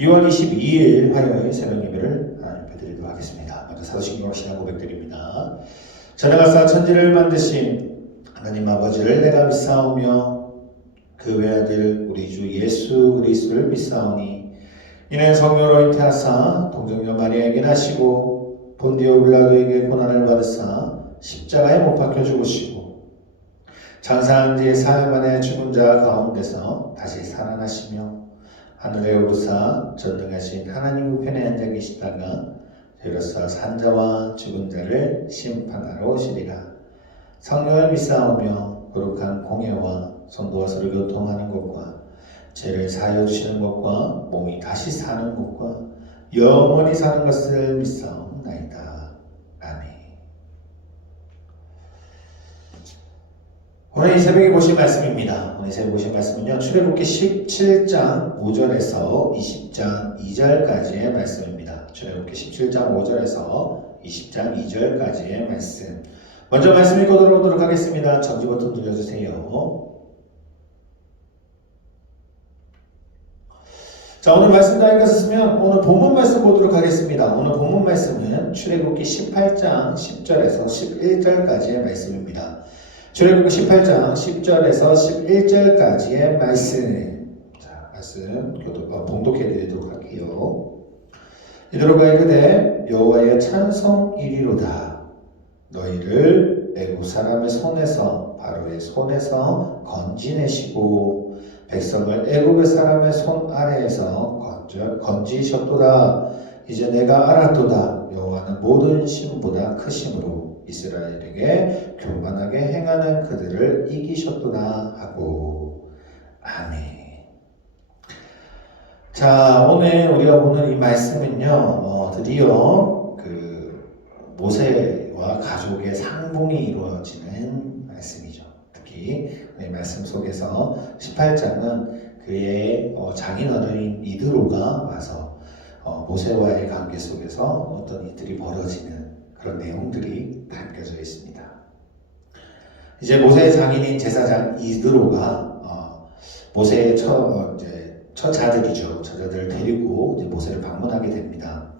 2월 22일 화요일 새벽 예배를 드리도록 하겠습니다. 먼저 사도신경 신앙 고백드립니다. 전능하사 천지를 만드신 하나님 아버지를 내가 믿사오며 그 외아들 우리 주 예수 그리스도를 믿사오니 이는 성령으로 잉태하사 동정녀 마리아에게 나시고 본디오 빌라도에게 고난을 받으사 십자가에 못 박혀 죽으시고 장사한 지 사흘 만에 죽은 자 가운데서 다시 살아나시며 하늘에 오르사 전능하신 하나님 우편에 앉아 계시다가 이로써 산자와 죽은 자를 심판하러 오시리라. 성령을 믿사오며 거룩한 공예와 성도와 서로 교통하는 것과 죄를 사하여 주시는 것과 몸이 다시 사는 것과 영원히 사는 것을 믿사옵나이다. 아멘. 오늘 이 새벽에 보신 말씀입니다. 오늘 이 새벽에 보신 말씀은요, 출애굽기 17장 5절에서 20장 2절까지의 말씀입니다. 출애굽기 17장 5절에서 20장 2절까지의 말씀. 먼저 말씀 읽고 들어보도록 하겠습니다. 정지 버튼 눌러주세요. 자, 오늘 말씀 다 읽었으면 오늘 본문 말씀 보도록 하겠습니다. 오늘 본문 말씀은 출애굽기 18장 10절에서 11절까지의 말씀입니다. 출애굽기 18장 10절에서 11절까지의 말씀. 자, 말씀 봉독해 드리도록 할게요. 이대로가 이르되 여호와의 찬송이리로다. 너희를 애굽 사람의 손에서 바로의 손에서 건지내시고 백성을 애굽의 사람의 손 아래에서 건지셨도다. 이제 내가 알았도다. 여호와는 모든 신보다 크심으로 이스라엘에게 교만하게 행하는 그들을 이기셨도다 하고. 아멘. 자, 오늘 우리가 보는 이 말씀은요, 드디어 모세와 가족의 상봉이 이루어지는 말씀이죠. 특히 이 말씀 속에서 18장은 그의 장인어른인 이드로가 와서 모세와의 관계 속에서 어떤 일들이 벌어지는 그런 내용들이 담겨져 있습니다. 이제 모세의 장인인 제사장 이드로가 모세의 처자들이죠. 처자들을 데리고 이제 모세를 방문하게 됩니다.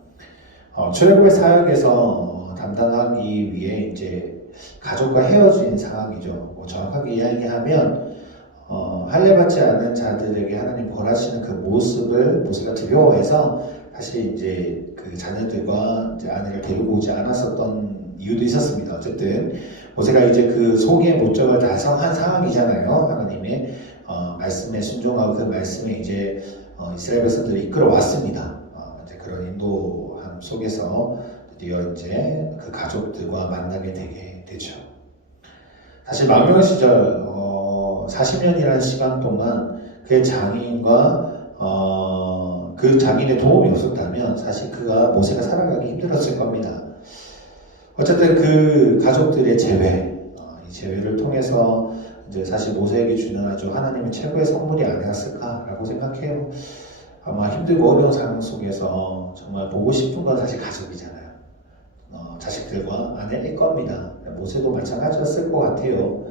출애굽의 사역에서 담당하기 위해 이제 가족과 헤어진 상황이죠. 정확하게 이야기하면 할례받지 않은 자들에게 하나님 벌하시는 그 모습을 모세가 두려워해서 사실 이제 그 자녀들과 이제 아내를 데리고 오지 않았었던 이유도 있었습니다. 어쨌든 모세가 이제 그 소기의 목적을 달성한 상황이잖아요. 하나님의 말씀에 순종하고 그 말씀에 이제 이스라엘 백성들을 이끌어 왔습니다. 이제 그런 인도함 속에서 드디어 이제 그 가족들과 만나게 되게 되죠. 사실 망명 시절 40년이라는 시간 동안 그의 장인과 그 장인의 도움이 없었다면 사실 모세가 살아가기 힘들었을 겁니다. 어쨌든 그 가족들의 재회, 이 재회를 통해서 이제 사실 모세에게 주는 아주 하나님의 최고의 선물이 아니었을까라고 생각해요. 아마 힘들고 어려운 상황 속에서 정말 보고 싶은 건 사실 가족이잖아요. 자식들과 아내일 겁니다. 모세도 마찬가지였을 것 같아요.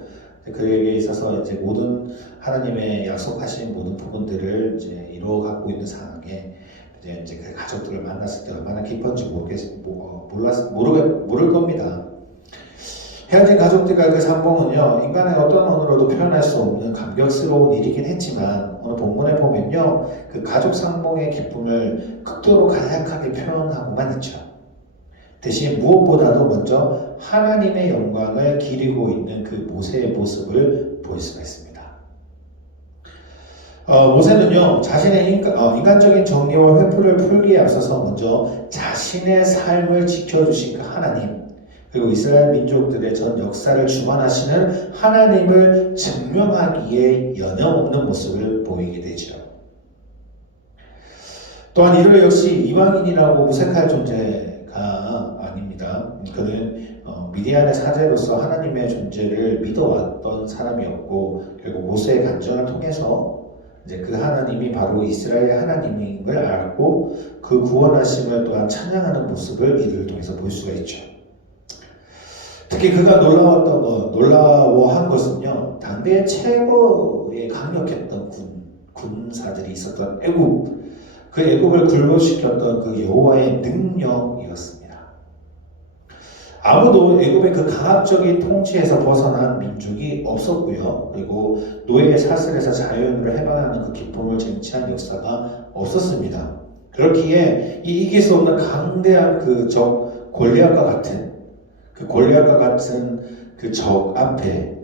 그에게 있어서 이제 모든 하나님의 약속하신 모든 부분들을 이제 이루어 갖고 있는 상황에 이제 그 가족들을 만났을 때 얼마나 기쁜지 모를 겁니다. 헤어진 가족들과 그 상봉은요, 인간의 어떤 언어로도 표현할 수 없는 감격스러운 일이긴 했지만 오늘 본문에 보면요, 그 가족 상봉의 기쁨을 극도로 간략하게 표현하고만 있죠. 대신 무엇보다도 먼저 하나님의 영광을 기리고 있는 그 모세의 모습을 볼 수가 있습니다. 모세는요, 자신의 인간적인 정리와 회포를 풀기에 앞서서 먼저 자신의 삶을 지켜주신 그 하나님, 그리고 이스라엘 민족들의 전 역사를 주관하시는 하나님을 증명하기에 여념없는 모습을 보이게 되죠. 또한 이를 역시 이방인이라고 무색할 존재가 아닙니다. 그는 미디안의 사제로서 하나님의 존재를 믿어왔던 사람이었고, 결국 모세의 간증을 통해서 이제 그 하나님이 바로 이스라엘의 하나님임을 알고 그 구원하심을 또한 찬양하는 모습을 이들을 통해서 볼 수가 있죠. 특히 그가 놀라워한 것은요, 당대의 최고의 강력했던 군사들이 있었던 애굽 그 애굽을 굴복시켰던 그 여호와의 능력이었습니다. 아무도 애굽의 그 강압적인 통치에서 벗어난 민족이 없었고요. 그리고 노예의 사슬에서 자유인으로 해방하는 그 기쁨을 쟁취한 역사가 없었습니다. 그렇기에 이 이길 수 없는 강대한 그 적 골리앗과 같은 그 적 앞에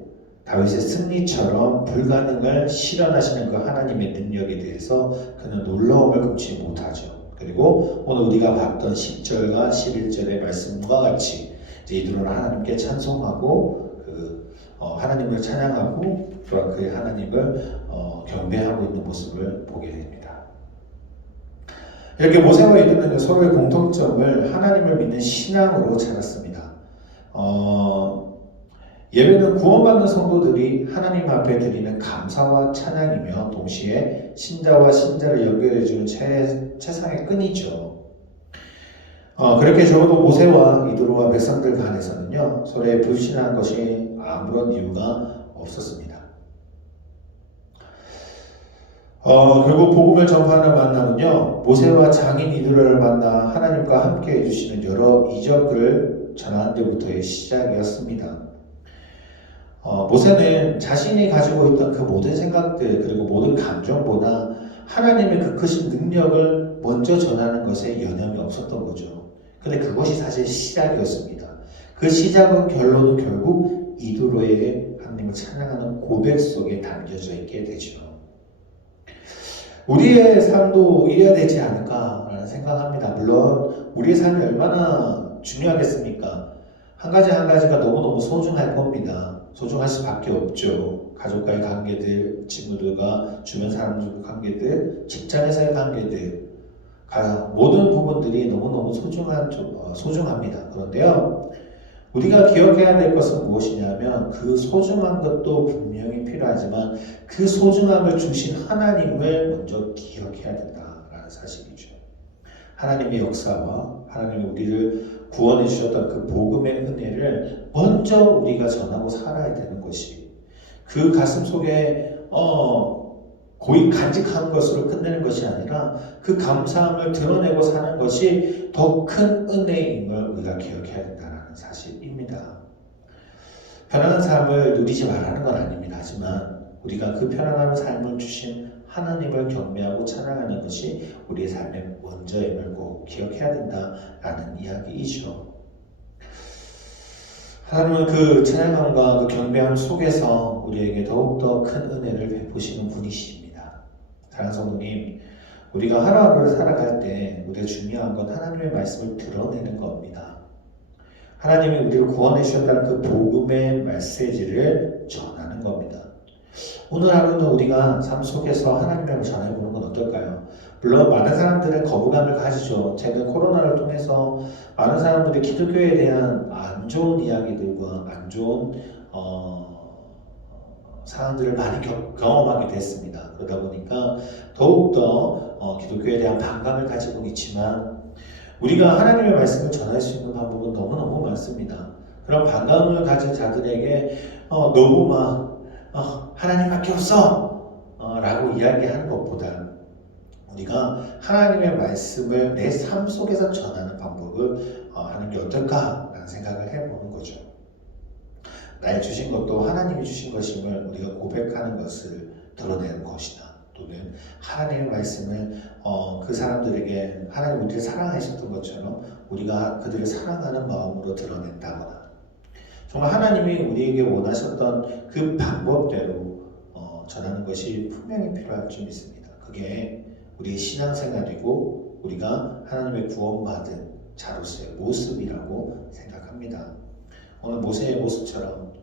다윗의 승리처럼 불가능을 실현하시는 그 하나님의 능력에 대해서 그는 놀라움을 금치 못하죠. 그리고 오늘 우리가 봤던 10절과 11절의 말씀과 같이 이들은 하나님께 찬송하고 하나님을 찬양하고 또한 그 하나님을 경배하고 있는 모습을 보게 됩니다. 이렇게 모세와 이들은 서로의 공통점을 하나님을 믿는 신앙으로 찾았습니다. 예배는 구원받는 성도들이 하나님 앞에 드리는 감사와 찬양이며 동시에 신자와 신자를 연결해주는 최상의 끈이죠. 그렇게 적어도 모세와 이드로와 백성들 간에서는요, 서로의 불신한 것이 아무런 이유가 없었습니다. 결국 복음을 전파하는 만남은요, 모세와 장인 이드로를 만나 하나님과 함께 해주시는 여러 이적을 전하는 데부터의 시작이었습니다. 모세는 자신이 가지고 있던 그 모든 생각들 그리고 모든 감정보다 하나님의 그 크신 능력을 먼저 전하는 것에 여념이 없었던 거죠. 근데 그것이 사실 시작이었습니다. 그 시작은 결론은 결국 이드로의 하나님을 찬양하는 고백 속에 담겨져 있게 되죠. 우리의 삶도 이래야 되지 않을까라는 생각합니다. 물론 우리의 삶이 얼마나 중요하겠습니까? 한 가지 한 가지가 너무너무 소중할 겁니다. 소중할 수밖에 없죠. 가족과의 관계들, 친구들과 주변 사람들과의 관계들, 직장에서의 관계들, 모든 부분들이 너무너무 소중합니다. 그런데요, 우리가 기억해야 될 것은 무엇이냐면 그 소중한 것도 분명히 필요하지만 그 소중함을 주신 하나님을 먼저 기억해야 된다라는 사실이죠. 하나님의 역사와 하나님이 우리를 구원해 주셨던 그 복음의 은혜를 먼저 우리가 전하고 살아야 되는 것이 그 가슴 속에 고이 간직한 것으로 끝내는 것이 아니라 그 감사함을 드러내고 사는 것이 더 큰 은혜임을 우리가 기억해야 된다는 사실입니다. 편안한 삶을 누리지 말라는 건 아닙니다. 하지만 우리가 그 편안한 삶을 주신 하나님을 경배하고 찬양하는 것이 우리의 삶의 원조임을 꼭 기억해야 된다라는 이야기이죠. 하나님은 그 찬양함과 그 경배함 속에서 우리에게 더욱더 큰 은혜를 베푸시는 분이십니다. 사랑하는 성도님, 우리가 하루하루를 살아갈 때 우리가 중요한 건 하나님의 말씀을 드러내는 겁니다. 하나님이 우리를 구원해 주셨다는 그 복음의 메시지를 전하는 겁니다. 오늘 하루는 우리가 삶 속에서 하나님을 전해보는 건 어떨까요? 물론 많은 사람들은 거부감을 가지죠. 최근 코로나를 통해서 많은 사람들이 기독교에 대한 안 좋은 이야기들과 안 좋은 상황들을 많이 경험하게 됐습니다. 그러다 보니까 더욱더 기독교에 대한 반감을 가지고 있지만 우리가 하나님의 말씀을 전할 수 있는 방법은 너무너무 많습니다. 그런 반감을 가진 자들에게 너무 하나님밖에 없어! 라고 이야기하는 것보다 우리가 하나님의 말씀을 내 삶 속에서 전하는 방법을 하는 게 어떨까라는 생각을 해보는 거죠. 나의 주신 것도 하나님이 주신 것임을 우리가 고백하는 것을 드러내는 것이다. 또는 하나님의 말씀을 그 사람들에게 하나님 우리를 사랑하셨던 것처럼 우리가 그들을 사랑하는 마음으로 드러낸다거나 정말 하나님이 우리에게 원하셨던 그 방법대로 전하는 것이 분명히 필요할 줄 믿습니다. 그게 우리의 신앙생활이고 우리가 하나님의 구원받은 자로서의 모습이라고 생각합니다. 오늘 모세의 모습처럼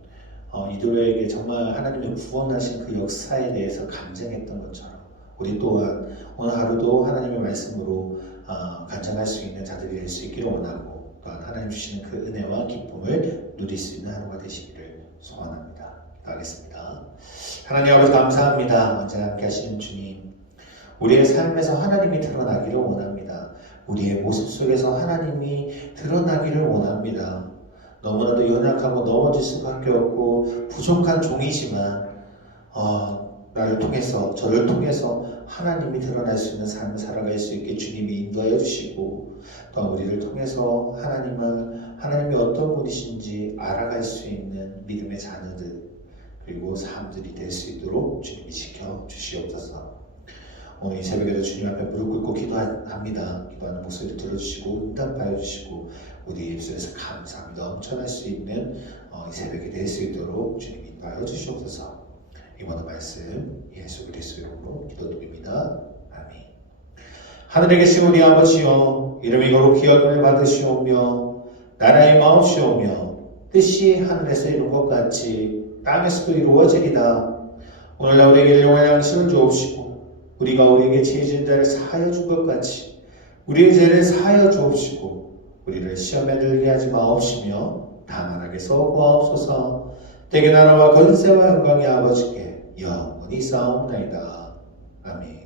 이드로에게 정말 하나님의 구원하신 그 역사에 대해서 간증했던 것처럼 우리 또한 오늘 하루도 하나님의 말씀으로 간증할 수 있는 자들이 될 수 있기를 원하고 또한 하나님 주시는 그 은혜와 기쁨을 누릴 수 있는 하루가 되시기를 소원합니다. 기도하겠습니다. 하나님 아버지 감사합니다. 언제나 함께 하시는 주님, 우리의 삶에서 하나님이 드러나기를 원합니다. 우리의 모습 속에서 하나님이 드러나기를 원합니다. 너무나도 연약하고 넘어질 수밖에 없고 부족한 종이지만 나를 통해서 저를 통해서 하나님이 드러날 수 있는 삶을 살아갈 수 있게 주님이 인도하여 주시고 또 우리를 통해서 하나님이 어떤 분이신지 알아갈 수 있는 믿음의 자녀들 그리고 사람들이 될 수 있도록 주님이 지켜 주시옵소서. 오늘 이 새벽에도 주님 앞에 무릎 꿇고 기도합니다. 기도하는 목소리 들어주시고 응답하여 주시고 우리 입술에서 감사함이 넘쳐날 수 있는 이 새벽이 될 수 있도록 주님이 인도하여 주시옵소서. 이번 말씀 예수 그리스도 이름으로 기도드립니다. 아멘. 하늘에 계신 우리 아버지여, 이름이 거룩히 여김을 받으시오며 나라의 마옵시오며 뜻이 하늘에서 이룬 것 같이 땅에서도 이루어지리다. 오늘날 우리에게 일용할 양식을 주옵시고 우리가 우리에게 죄진 자를 사하여 준 것 같이 우리의 죄를 사하여 주옵시고 우리를 시험에 들게 하지 마옵시며 다만 악에서 구하옵소서. 대개 나라와 권세와 영광이 아버지께 영원히 쌓옵나이다. 아멘.